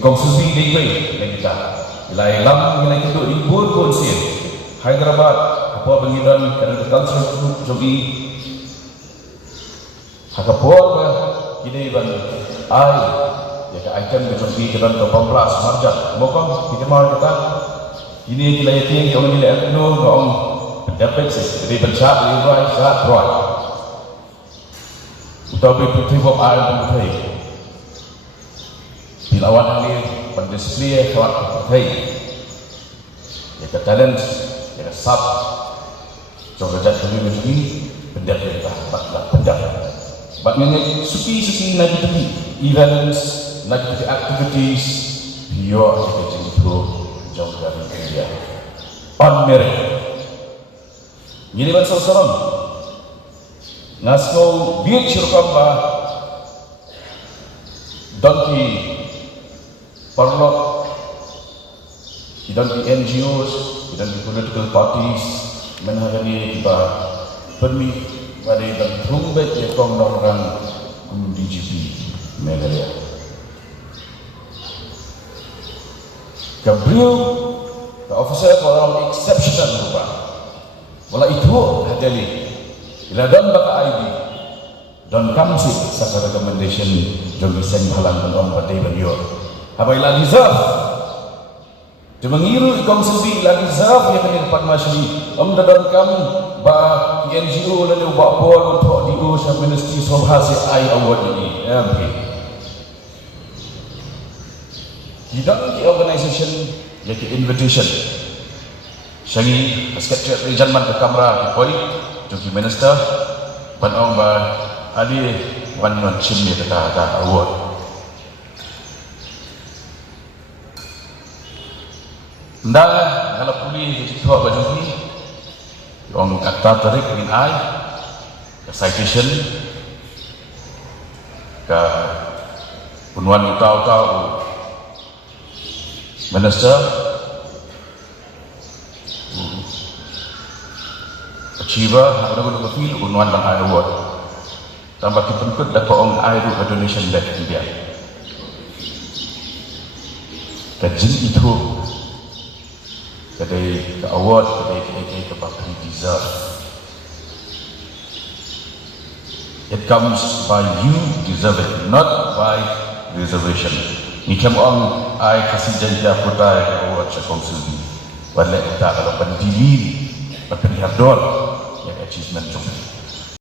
Kong Subi Dewi kita ilai lam ilai kedua di Bur Konsil Hyderabad apa pengiran kerana cultural jogi hakapor kini ban ai ya ka item jogi kerana 18 marjat mokong kita mau kata ini ilai tiang kau ilai no ngong pendapat sih dari bencak ilai sat roy utawi putih bom air putih dilawan hari pendisplay kawat putih ya ke talent ya ke sub coba jadi lagi pendapat kita pendapat bagainya suki lagi tadi events lagi activities pure education itu jauh dari India on merit jadi bahasa salam ngasko biar syurkamba donkey perlu dan di NGOs dan di political parties menghadiri permi pada dan rumbet ya kong orang DGP Meghalaya. Gabriel, the officer orang exceptional lupa. Wala itu hadali. Ila dan baka ID dan kamsi saka recommendation jogi sen halang dan orang badai beliau. Apa ila deserve? Demengiru ikong sebi ila deserve yang kini dapat masyarakat. Dan kam ba NGO lalu ba bol untuk di Ocean Ministry Sobhasi I award ini. Hidang ki organisation yaitu invitation. Syangi Sekretariat Regional ke Kamera di Poi, Jogi Minister, Panong ba Ali Wan Chimni kata award. Ndang kalau pulih di tua baju ni, orang kata tarik ingin ai, ke citation, ke penuan utau Minister, achiever, ada guna kafil, penuan lang ai award. Tambah kipenkut dapat orang ai tu donation back India. Kajin itu. Kedai ke award, kedai ke public deserve. It comes by you deserve it, not by reservation. Ni kamu orang ai kasih janji putai ke award cakap sendiri. Walau kita kalau pendiri, pendiri habdol yang achievement cuma.